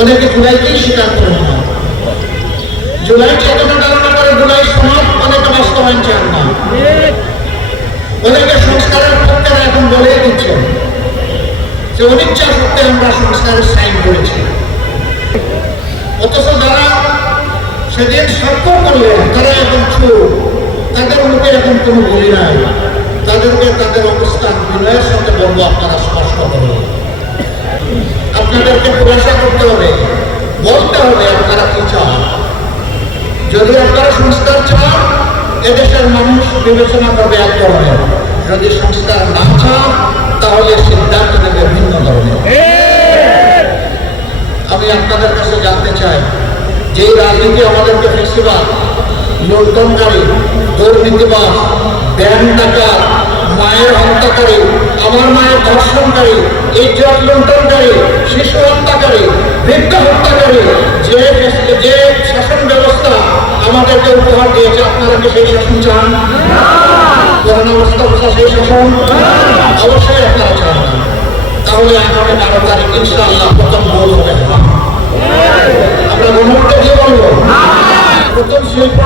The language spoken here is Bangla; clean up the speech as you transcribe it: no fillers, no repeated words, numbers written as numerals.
অনেকে জুলাইকেই স্বীকার করে না, জুলাই চেতনা ধারণা করে জুলাই সমাজ অনেকে বাস্তবায়ন চান না। অনেকে সংস্কারের পক্ষে এখন বলে দিচ্ছে যে অনিচ্ছা সত্ত্বে আমরা সংস্কারের সাইন করেছি, অথচ যারা সেদিন স্বাক্ষর করলেন তারা এখন চুপ, তাদের মুখে এখন কোনো বলি নাই। তাদেরকে তাদের অবস্থান বিনয়ের সাথে বলবো, আপনারা স্পষ্ট করুন, আপনাদেরকে খুলাসা করতে হবে, বলতে হবে আপনারা কি চান। যদি আপনারা সংস্কার চান, এদেশের মানুষ বিবেচনা করবে এক ধরনের, যদি সংস্কার না চান তাহলে সিদ্ধান্ত নেবে ভিন্ন ধরনের। আমি আপনাদের কাছে জানতে চাই, যে রাজনীতি আমাদেরকে ফেসিবাদ, লুণ্ঠনকারী, দুর্নীতিবাদ, ব্যাংক ডাকাত, মায়ের হত্যাকারী, আমার মায়ের ধর্ষণকারী, ইজ্জত লুণ্ঠনকারী, শিশু হত্যাকারী, বৃদ্ধ হত্যাকারী, যে শাসন ব্যবস্থা আমাদেরকে উপহার দিয়েছে, আপনারা কি সেই শাসন চান? করোনা অবস্থা বোঝা সেই শাসন অবশ্যই আপনারা চান না। তাহলে আগামী 12 তারিখ ইনশাআল্লাহ প্রথম ভোট হবে। আমরা গণভোটে কি বলবো? প্রথম শিল্প